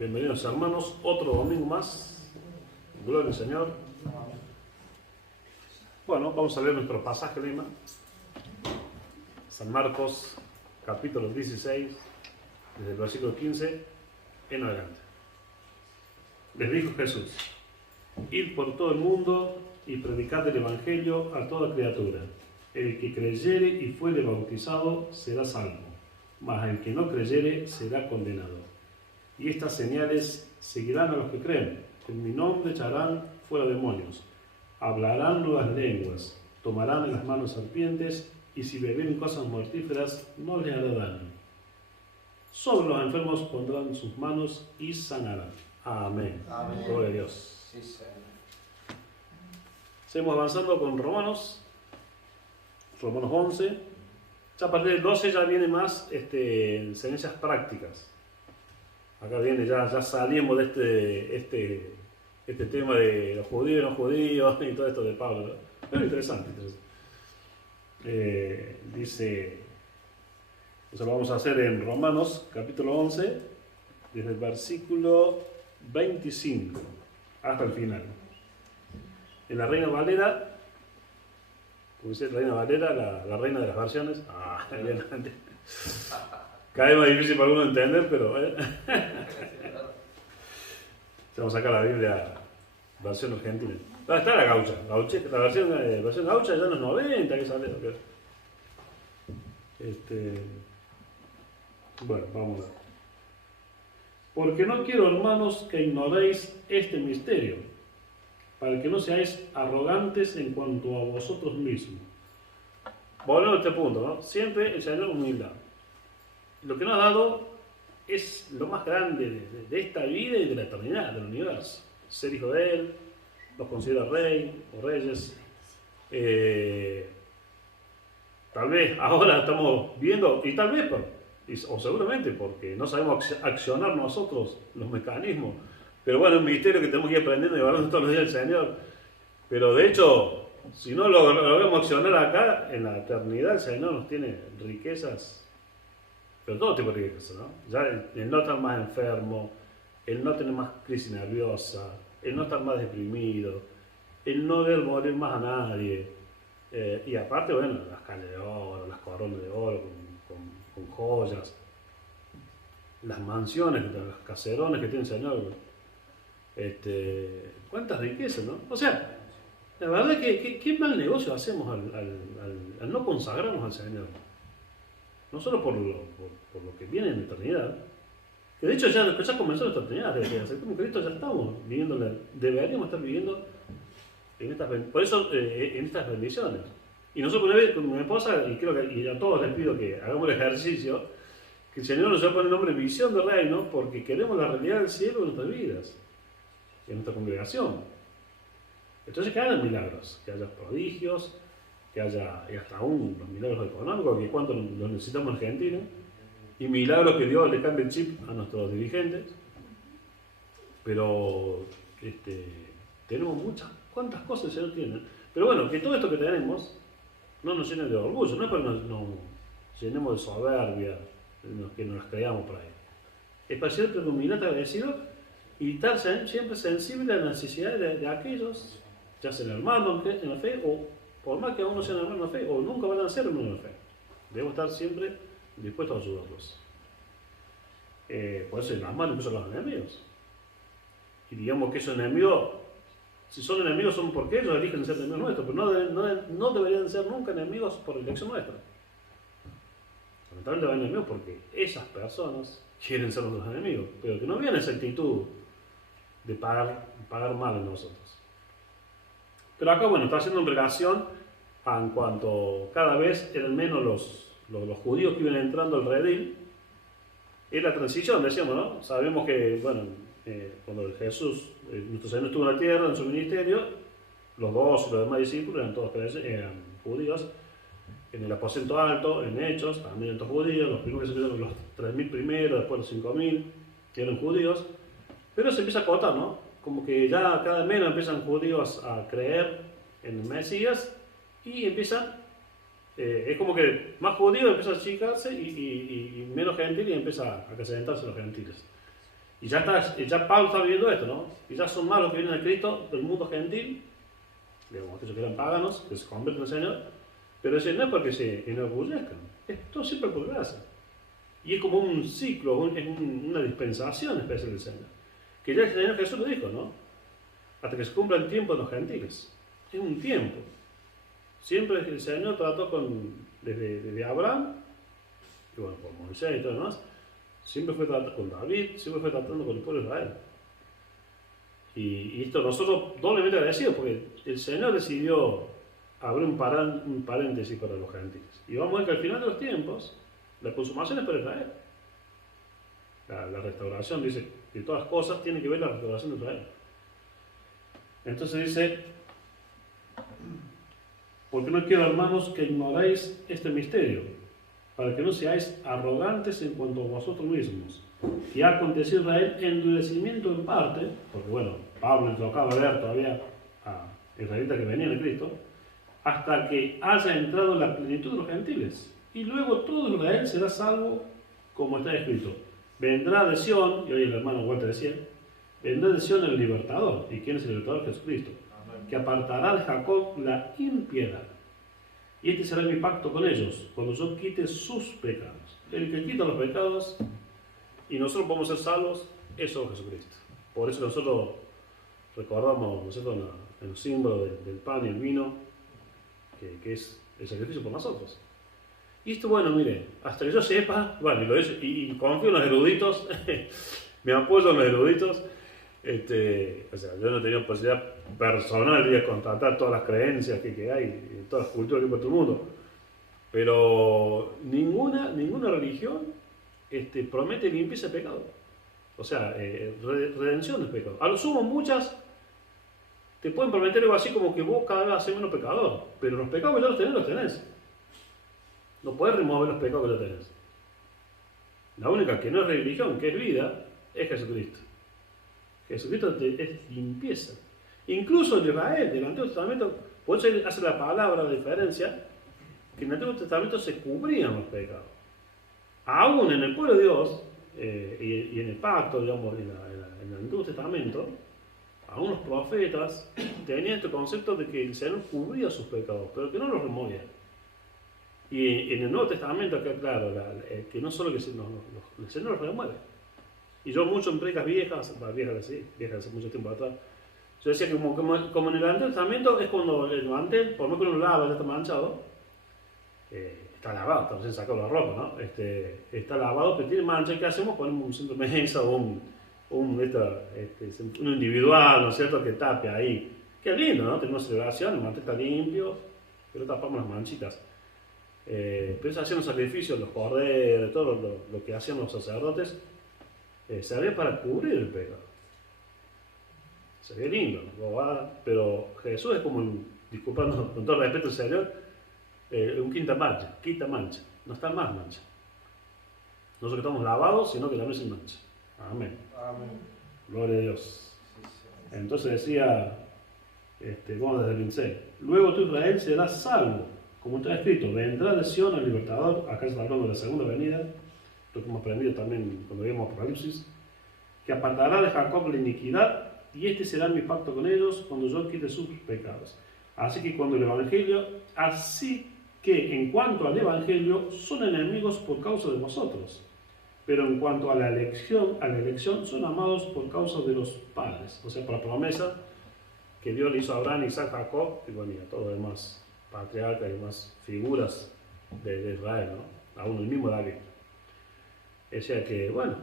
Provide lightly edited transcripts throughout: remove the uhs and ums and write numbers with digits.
Bienvenidos hermanos, otro domingo más. Gloria al Señor. Bueno, vamos a leer nuestro pasaje lema. San Marcos, capítulo 16, desde el versículo 15 en adelante. Les dijo Jesús: id por todo el mundo y predicad el Evangelio a toda criatura. El que creyere y fuere bautizado será salvo, mas el que no creyere será condenado. Y estas señales seguirán a los que creen. En mi nombre echarán fuera demonios, hablarán nuevas lenguas, tomarán en las manos serpientes, y si beberen cosas mortíferas no les hará daño. Sobre los enfermos pondrán sus manos y sanarán. Amén. Amén. Gloria a Dios. Sí, Señor. Seguimos avanzando con Romanos 11. Ya a partir del 12 ya viene más enseñanzas prácticas. Acá viene, ya salimos de este tema de los judíos y no judíos y todo esto de Pablo, ¿no? Pero interesante. Dice, eso lo vamos a hacer en Romanos capítulo 11, desde el versículo 25 hasta el final. En la Reina Valera, como dice Reina Valera, la reina de las versiones. Adelante. Cada vez más difícil para uno entender, pero vamos a sacar la Biblia versión argentina. Está la gaucha, la versión gaucha ya en los 90 que sale. Bueno, vamos a ver. Porque no quiero, hermanos, que ignoréis este misterio, para que no seáis arrogantes en cuanto a vosotros mismos. Volvemos a este punto, ¿no? Siempre el Señor humildad. Lo que nos ha dado es lo más grande de esta vida y de la eternidad, del universo. Ser hijo de Él, nos considera rey o reyes. Tal vez ahora estamos viendo, y tal vez, o seguramente porque no sabemos accionar nosotros los mecanismos. Pero bueno, es un misterio que tenemos que ir aprendiendo y valorando todos los días del Señor. Pero de hecho, si no lo logramos accionar acá, en la eternidad el Señor nos tiene riquezas. Pero todo tipo de riquezas, ¿no? Ya el no estar más enfermo, el no tener más crisis nerviosa, el no estar más deprimido, el no ver morir más a nadie. Y aparte, bueno, las calles de oro, las coronas de oro con joyas, las mansiones, los caserones que tiene el Señor. Cuántas riquezas, ¿no? O sea, la verdad que qué mal negocio hacemos al no consagrarnos al Señor. No solo por lo que viene en la eternidad, que de hecho ya comenzó la eternidad, desde que aceptamos Cristo ya estamos viviendo, deberíamos estar viviendo en estas bendiciones. Y nosotros con mi esposa, y creo que y a todos les pido que hagamos el ejercicio, que el Señor nos pone el nombre visión del reino, porque queremos la realidad del cielo en nuestras vidas, en nuestra congregación. Entonces que hagan milagros, que haya prodigios, que haya hasta aún los milagros económicos, que cuánto los necesitamos en Argentina, y milagros que Dios le cambie el chip a nuestros dirigentes. Pero tenemos cuántas cosas el Señor tiene. Pero bueno, que todo esto que tenemos no nos llene de orgullo, no es para que nos llenemos de soberbia, que nos las creamos por ahí. Es para ser con humildad agradecido y estar siempre sensible a las necesidades de aquellos, ya sean hermanos en la fe, o por más que aún no sean hermanos en la fe, o nunca van a ser hermanos en la fe. Debemos estar siempre dispuestos a ayudarlos. Por eso en las manos incluso los enemigos. Y digamos que esos enemigos, si son enemigos, son porque ellos eligen ser enemigos nuestros, pero no deberían ser nunca enemigos por elección nuestra. Lamentablemente van enemigos porque esas personas quieren ser nuestros enemigos, pero que no viene esa actitud de pagar mal en nosotros. Pero acá, bueno, está haciendo en relación en cuanto cada vez eran menos los judíos que iban entrando al redil. Es la transición, decíamos, ¿no? Sabemos que, bueno, cuando Jesús, nuestro Señor estuvo en la tierra, en su ministerio, los 12 y los demás discípulos eran todos eran judíos. En el aposento alto, en Hechos, también eran todos judíos. Los primeros que se empiezan, los 3.000 primeros, después los 5.000, que eran judíos. Pero se empieza a acotar, ¿no? Como que ya cada vez menos empiezan judíos a creer en el Mesías y empiezan, es como que más judíos empiezan a achicarse y menos gentiles y empieza a acrecentarse los gentiles. Y ya Pablo está viviendo esto, ¿no? Y ya son más los que vienen a Cristo del mundo gentil, digamos, aquellos que eran paganos, que se convierten al Señor, pero ese no es porque se enorgullezcan, es todo siempre por gracia. Y es como un ciclo, una dispensación especial del Señor. Que ya el Señor Jesús lo dijo, ¿no? Hasta que se cumpla el tiempo de los gentiles. Es un tiempo. Siempre el Señor trató desde Abraham, y bueno, con Moisés y todo lo demás, siempre fue tratando con David, siempre fue tratando con el pueblo de Israel. Y esto nosotros doblemente agradecidos, porque el Señor decidió abrir un paréntesis para los gentiles. Y vamos a ver que al final de los tiempos, la consumación es para Israel. La restauración, dice, de todas cosas tiene que ver la restauración de Israel. Entonces dice, porque no quiero, hermanos, que ignoréis este misterio, para que no seáis arrogantes en cuanto a vosotros mismos. Y ha acontecido a Israel endurecimiento en parte, porque bueno, Pablo le tocaba ver todavía a israelitas que venían de Cristo, hasta que haya entrado la plenitud de los gentiles. Y luego todo Israel será salvo, como está escrito. Vendrá de Sión, y hoy el hermano Walter decía, vendrá de Sión el libertador. ¿Y quién es el libertador? Jesucristo. Que apartará de Jacob la impiedad. Y este será mi pacto con ellos, cuando yo quite sus pecados. El que quita los pecados y nosotros podemos ser salvos, eso es Jesucristo. Por eso nosotros recordamos, ¿no es cierto?, en los símbolos del pan y el vino, que es el sacrificio por nosotros. Y esto, bueno, mire, hasta que yo sepa, bueno, y confío en los eruditos, me apoyo en los eruditos, o sea, yo no he tenido posibilidad personal de constatar todas las creencias que hay en todas las culturas que hay por todo el mundo, pero ninguna religión promete limpieza de pecado, o sea, redención del pecado. A lo sumo muchas te pueden prometer algo así como que vos cada vez vas a ser menos pecador, pero los pecados que ya los tenés. No puedes remover los pecados que ya tenés. La única que no es religión, que es vida, es Jesucristo. Jesucristo es limpieza. Incluso en Israel, del Antiguo Testamento, por eso hace la palabra de diferencia, que en el Antiguo Testamento se cubrían los pecados. Aún en el pueblo de Dios, y en el pacto, digamos, en el Antiguo Testamento, aún los profetas tenían este concepto de que el Señor cubría sus pecados, pero que no los removía. Y en el Nuevo Testamento acá claro, que no solo que el Señor los remueve. Y yo mucho en predicas viejas hace mucho tiempo atrás, yo decía que como en el Antiguo Testamento es cuando el mantel, por más que uno lo lava, ya está manchado, está lavado, está recién sacado la ropa, ¿no? Está lavado, pero tiene mancha. ¿Qué hacemos? Ponemos un centro de mesa o un individual, ¿no es cierto?, que tape ahí. Qué lindo, ¿no? Tenemos celebración, el mantel está limpio, pero tapamos las manchitas. Pero eso hacían los sacrificios, los corderos, todo lo que hacían los sacerdotes, servía para cubrir el pecado. Sería lindo, ¿no? Pero Jesús es como, disculpando con todo respeto al Señor, un quita mancha, no está más mancha. No solo que estamos lavados, sino que también sin mancha. Amén. Amén. Gloria a Dios. Entonces decía, vamos desde el 26, luego tú Israel serás salvo, como está escrito, vendrá de Sión el libertador. Acá está hablando de la segunda venida, lo que hemos aprendido también cuando vimos Apocalipsis, que apartará de Jacob la iniquidad, y este será mi pacto con ellos cuando yo quite sus pecados. Así que en cuanto al Evangelio, son enemigos por causa de vosotros, pero en cuanto a la elección son amados por causa de los padres, o sea, por la promesa que Dios le hizo a Abraham, Isaac, Jacob, y bueno, y a todos los demás patriarcas y demás figuras de Israel, ¿no? Aún el mismo David. O sea que, bueno,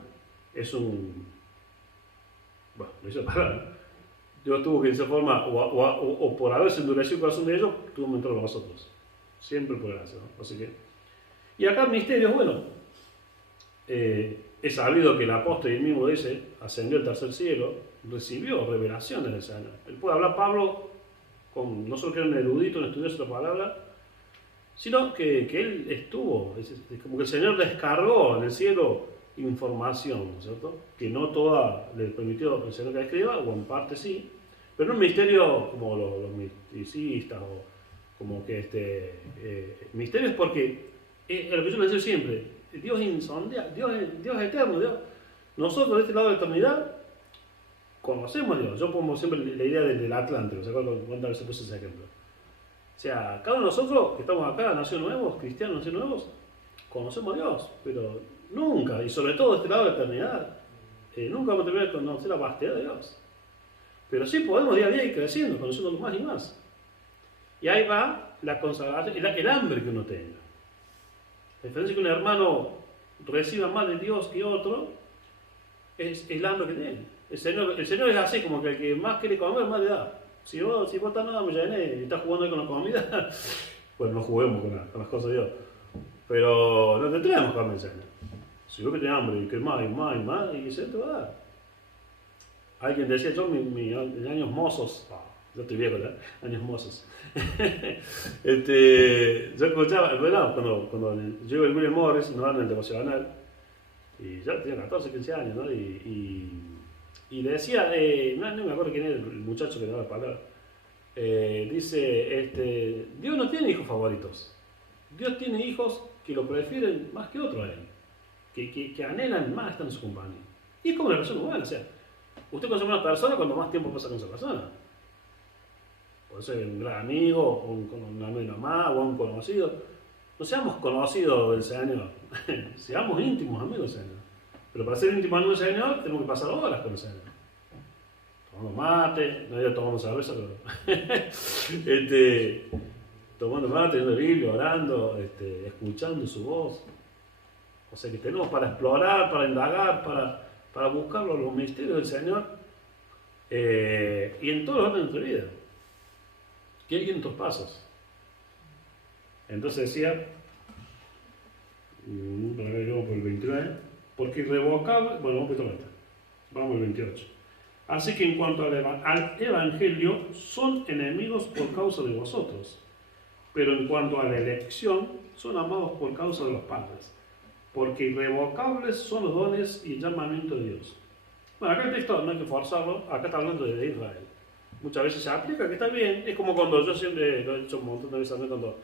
lo hizo para, ¿no? Dios tuvo que de esa forma, o por haberse endurecido el corazón de ellos, tuvo que entrar a nosotros. Siempre por gracia, ¿no? Así que, y acá el misterio, bueno, es sabido que el apóstol, él mismo dice, ascendió al tercer cielo, recibió revelaciones del Señor. Él puede hablar, Pablo, no solo que era un erudito, un estudioso de la palabra, sino que él estuvo, es como que el Señor descargó en el cielo información, ¿no es cierto? Que no toda le permitió el Señor que escriba, o en parte sí, pero no un misterio como los misticistas, o como que misterio es porque, lo que yo les digo siempre, Dios es insondable, Dios es eterno, nosotros de este lado de la eternidad conocemos a Dios. Yo pongo siempre la idea del Atlántico, ¿se acuerdan cuántas veces puse ese ejemplo? O sea, cada uno de nosotros que estamos acá, nacidos nuevos, cristianos nacidos nuevos, conocemos a Dios, pero nunca, y sobre todo de este lado de la eternidad, nunca vamos a terminar de conocer la vastedad de Dios. Pero sí podemos día a día ir creciendo, conociéndolo más y más. Y ahí va la consagración, el hambre que uno tenga. La diferencia que un hermano reciba más de Dios que otro es el hambre que tiene. El Señor es así, como que el que más quiere comer, más le da. Si vos estás nada, me llené y estás jugando ahí con la comida, pues no juguemos con las cosas de Dios. Pero no te tenemos que convencer. Si vos que tenés hambre y que más y más y más, y se te va a dar. Alguien decía, yo en años mozos, yo estoy viejo ya, años mozos. Yo escuchaba, bueno, cuando yo y William Morris nos dan el devocional, y ya tenía 14, 15 años, ¿no? Y decía, no me acuerdo quién era el muchacho que daba la palabra, dice, Dios no tiene hijos favoritos, Dios tiene hijos que lo prefieren más que otros a él, que anhelan más estar en su compañía. Y es como la persona humana, o sea, usted conoce a una persona cuando más tiempo pasa con esa persona. Puede ser un gran amigo, o un amigo de mamá, o un conocido. No seamos conocidos del Señor, seamos íntimos amigos del Señor. Pero para ser íntimos amigos del Señor, tenemos que pasar horas con el Señor. Tomando mate, no digo tomando cerveza, pero tomando mate, leyendo la Biblia, orando, escuchando su voz. O sea que tenemos para explorar, para indagar, para buscar los misterios del Señor y en todos los órdenes de nuestra vida. ¿Qué hay en tus pasos? Entonces decía, vamos por el 29, porque irrevocable, bueno, vamos al 28. Así que en cuanto al Evangelio, son enemigos por causa de vosotros, pero en cuanto a la elección, son amados por causa de los padres, porque irrevocables son los dones y el llamamiento de Dios. Bueno, acá el texto no hay que forzarlo, acá está hablando de Israel. Muchas veces se aplica, que está bien, es como cuando yo siempre, lo he dicho un montón de veces también, cuando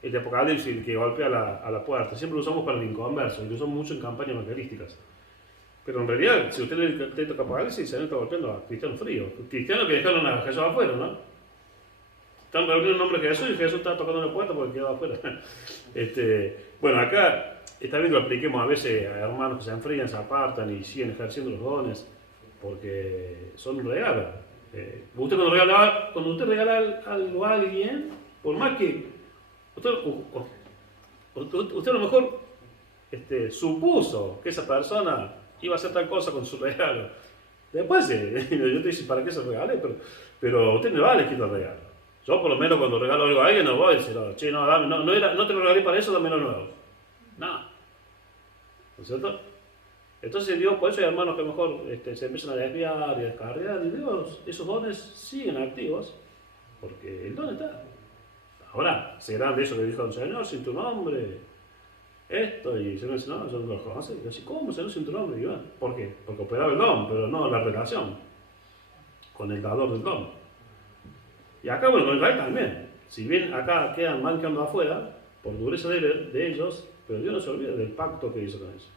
el de Apocalipsis que golpea a la puerta, siempre lo usamos para el inconverso, y lo usamos mucho en campañas evangelísticas. Pero en realidad, si usted lee el texto de Apocalipsis, se está golpeando a cristianos fríos, cristianos que dejaron a Jesús afuera, ¿no? Están reuniendo el nombre de Jesús y Jesús está tocando la puerta porque quedó afuera. Bueno, acá está bien que lo apliquemos a veces a hermanos que se enfrían, se apartan y siguen ejerciendo los dones, porque son un regalo. Cuando usted regala algo a alguien, por más que usted a lo mejor supuso que esa persona iba a hacer tal cosa con su regalo. Después yo te digo, ¿para qué se regale? Pero usted no vale que lo regalo. Yo por lo menos cuando regalo algo a alguien no voy a decir, che, no, dame, no te lo regalé para eso, dame lo nuevo. No. ¿No es cierto? Entonces Dios, por eso hay hermanos que a lo mejor se empiezan a desviar y a descarriar, y Dios, esos dones siguen activos, porque el don está. Ahora, serán de eso que dijo el Señor, sin tu nombre, esto, y el Señor dice, no, yo no lo conozco. Y yo así, ¿cómo Señor sin tu nombre? Y bueno, ¿por qué? Porque operaba el don, pero no la relación con el dador del don. Y acá, bueno, con Israel también. Si bien acá van quedando afuera, por dureza de ellos, pero Dios no se olvida del pacto que hizo con ellos.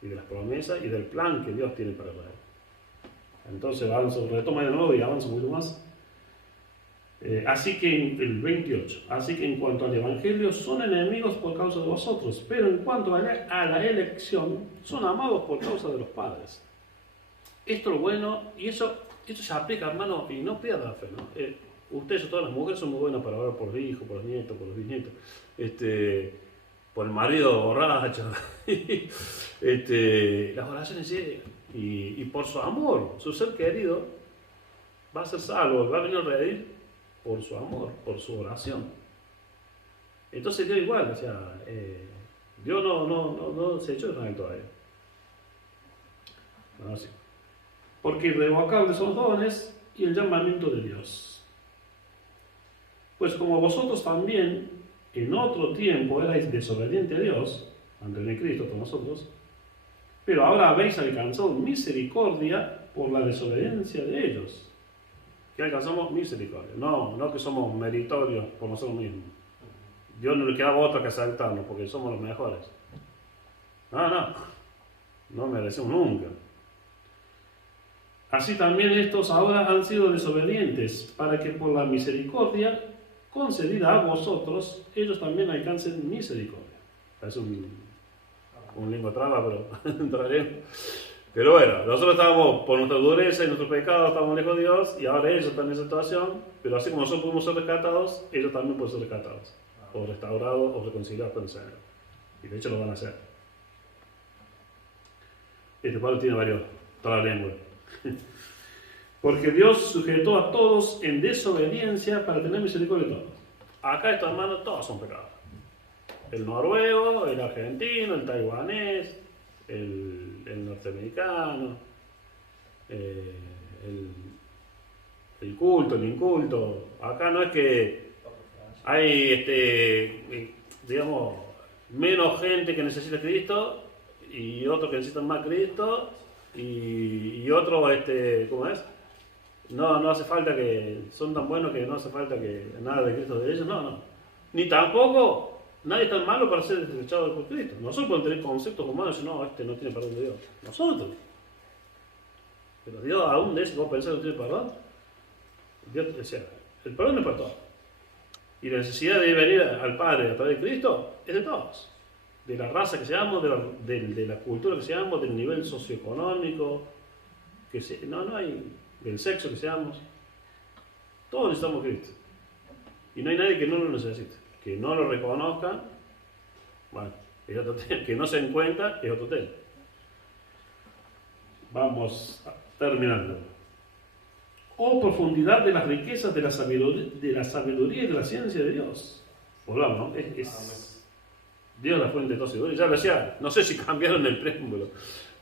Y de las promesas y del plan que Dios tiene para Israel. Entonces, retoma de nuevo y avanza un poquito más. Así que el 28, así que en cuanto al Evangelio son enemigos por causa de vosotros, pero en cuanto a la elección son amados por causa de los padres. Esto es lo bueno, y esto se aplica, hermano, y no pierda la fe, ¿no? Ustedes, todas las mujeres, son muy buenas para orar por los hijos, por los nietos, por los bisnietos, por el marido borracho, las oraciones llegan, y por su amor, su ser querido va a ser salvo, va a venir a reír por su amor, por su oración. Entonces Dios igual, o sea, Dios no se echó de Israel todavía. No, sí. Porque irrevocables son los dones y el llamamiento de Dios. Pues como vosotros también en otro tiempo erais desobedientes a Dios, antes de Cristo todos nosotros, pero ahora habéis alcanzado misericordia por la desobediencia de ellos. Que alcanzamos misericordia, no que somos meritorios por nosotros mismos. Dios no le quedaba otra que aceptarnos porque somos los mejores. No. no merecemos nunca. Así también estos ahora han sido desobedientes, para que por la misericordia concedida a vosotros, ellos también alcancen misericordia. Es un lengua traba, pero entraremos. Pero bueno, nosotros estábamos por nuestra dureza y nuestros pecados, estábamos lejos de Dios, y ahora ellos están en esa situación, pero así como nosotros pudimos ser rescatados, ellos también pueden ser rescatados, o restaurados, o reconciliados con el Señor. Y de hecho lo van a hacer. Este Pablo tiene varios trabalenguas. Porque Dios sujetó a todos en desobediencia para tener misericordia de todos. Acá estos hermanos todos son pecados. El noruego, el argentino, el taiwanés, el norteamericano, el culto, el inculto. Acá no es que hay, digamos, menos gente que necesita a Cristo y otros que necesitan más Cristo y otros, ¿cómo es? No hace falta que, son tan buenos que no hace falta que nada de Cristo de ellos, no. Ni tampoco, nadie es tan malo para ser desechado por Cristo. Nosotros podemos tener conceptos humanos y no, no tiene perdón de Dios. Nosotros. Pero Dios, aún de ese que vos pensás que no tiene perdón, Dios decía, el perdón es para todos. Y la necesidad de venir al Padre a través de Cristo es de todos. De la raza que seamos, de la cultura que seamos, del nivel socioeconómico, no hay, del sexo que seamos. Todos necesitamos Cristo. Y no hay nadie que no lo necesite. Que no lo reconozca, bueno, es otro tema. Que no se den cuenta, es otro tema. Vamos terminando. Oh, profundidad de las riquezas de la sabiduría y de la ciencia de Dios. Volvamos, ¿no? Es Dios la fuente de toda sabiduría. Ya lo decía, no sé si cambiaron el preámbulo,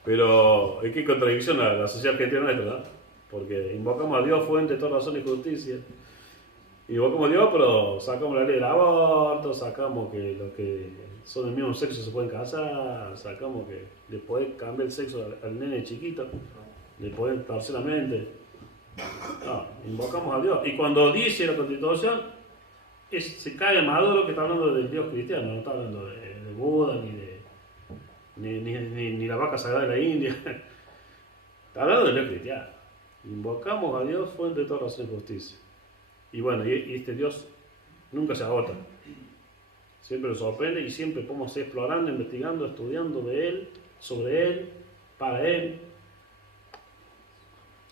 pero es que contradicción a la sociedad argentina nuestra, ¿no? Porque invocamos a Dios, fuente de toda razón y justicia. Invocamos a Dios, pero sacamos la ley del aborto, sacamos que los que son del mismo sexo se pueden casar, sacamos que le pueden cambiar el sexo al nene chiquito, le pueden parcialmente. No, invocamos a Dios. Y cuando dice la Constitución, se cae Maduro que está hablando del Dios cristiano, no está hablando de Buda, ni la vaca sagrada de la India. Está hablando del Dios cristiano. Invocamos a Dios, fuente de toda razón y justicia. Y bueno, y este Dios nunca se agota. Siempre nos sorprende y siempre podemos ir explorando, investigando, estudiando de Él, sobre Él, para Él.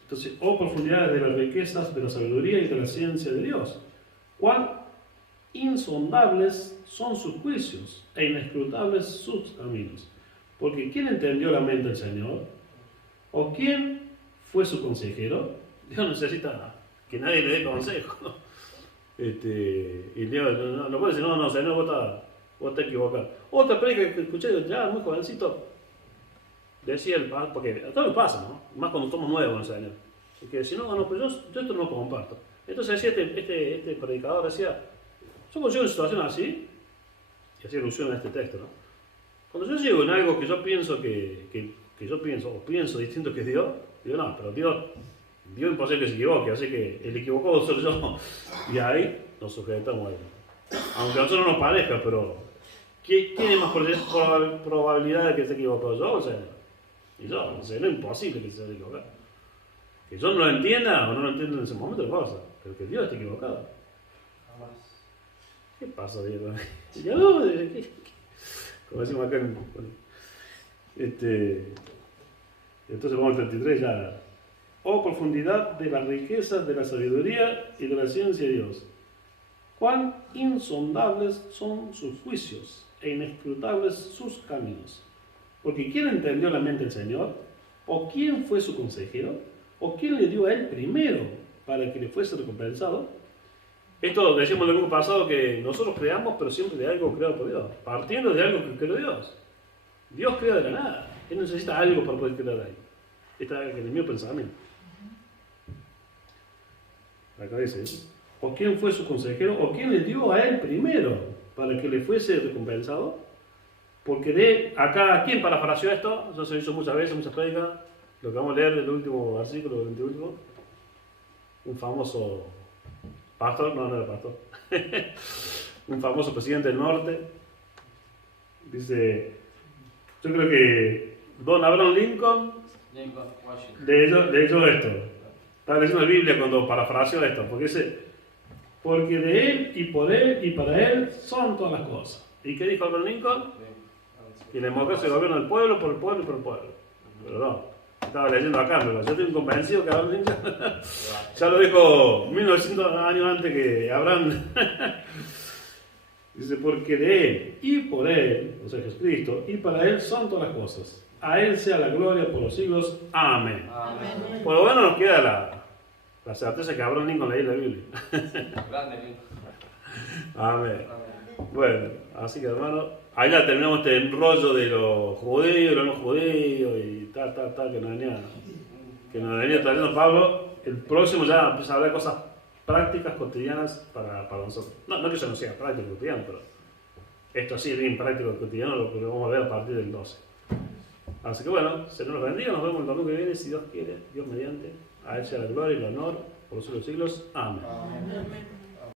Entonces, oh profundidades de las riquezas, de la sabiduría y de la ciencia de Dios. Cuán insondables son sus juicios e inescrutables sus caminos. Porque ¿quién entendió la mente del Señor? ¿O quién fue su consejero? Dios necesita que nadie le dé consejo. Y Dios no puede decir, no, Señor, vos estás equivocado. Otra predica que escuché, ya muy jovencito, decía el padre, porque a todos nos pasa, ¿no? Más cuando somos nuevos en el Señor. Y que decía, no, pero yo esto no lo comparto. Entonces decía este predicador, decía, yo cuando llego en una situación así, y hacía alusión a este texto, ¿no? Cuando yo llego en algo que yo pienso o pienso distinto que es Dios, digo, no, pero Dios es imposible que se equivoque, así que el equivocado soy yo. Y ahí nos sujetamos a él. Aunque a nosotros no nos parezca, pero ¿quién tiene más probabilidad de que se equivocó? ¿Yo o Señor? Y yo, o sea, no es imposible que se haya equivocado. Que yo no lo entienda o no lo entienda en ese momento, es cosa, pero que Dios esté equivocado. Jamás. ¿Qué pasa, Dios? Yo, como decimos acá entonces vamos al 33 ya. Oh, profundidad de las riquezas de la sabiduría y de la ciencia de Dios. Cuán insondables son sus juicios e inescrutables sus caminos. Porque ¿quién entendió la mente del Señor? ¿O quién fue su consejero? ¿O quién le dio a él primero para que le fuese recompensado? Esto decíamos en el grupo pasado que nosotros creamos, pero siempre de algo creado por Dios. Partiendo de algo que creó Dios. Dios crea de la nada. Él necesita algo para poder crear ahí. Este es el mío pensamiento. Acá dice, ¿o quién fue su consejero? ¿O quién le dio a él primero para que le fuese recompensado? Porque acá, ¿quién parafraseó esto? Eso se hizo muchas veces, muchas prédicas. Lo que vamos a leer del último versículo, del último. Un famoso pastor, no era pastor. Un famoso presidente del norte. Dice, yo creo que Don Abraham Lincoln Lincoln, Washington. leyó esto. Estaba leyendo la Biblia cuando parafraseó esto, porque dice, porque de él y por él y para él son todas las cosas. ¿Y qué dijo Abraham Lincoln? Y la democracia se gobierna del pueblo, por el pueblo y por el pueblo. Pero no, estaba leyendo acá, pero yo estoy convencido que Abraham Lincoln ya lo dijo 1900 años antes que Abraham. Dice, porque de él y por él, o sea Jesucristo, y para él son todas las cosas. A él sea la gloria por los siglos. Amén. Amén. Por lo bueno nos queda la certeza que Abraham Lincoln leía la Biblia. Grande Lincoln. Amén. Amén. Bueno, así que hermano, ahí ya terminamos este rollo de los judíos, los no judíos y tal, que nos venía trayendo Pablo. El próximo ya empieza a hablar de cosas prácticas cotidianas para nosotros. No que eso no sea práctico cotidiano, pero esto sí es bien práctico cotidiano, lo que vamos a ver a partir del 12. Así que bueno, Señor los bendiga, nos vemos el domingo que viene, si Dios quiere, Dios mediante. A él sea la gloria y el honor por los siglos. Amén. Amén.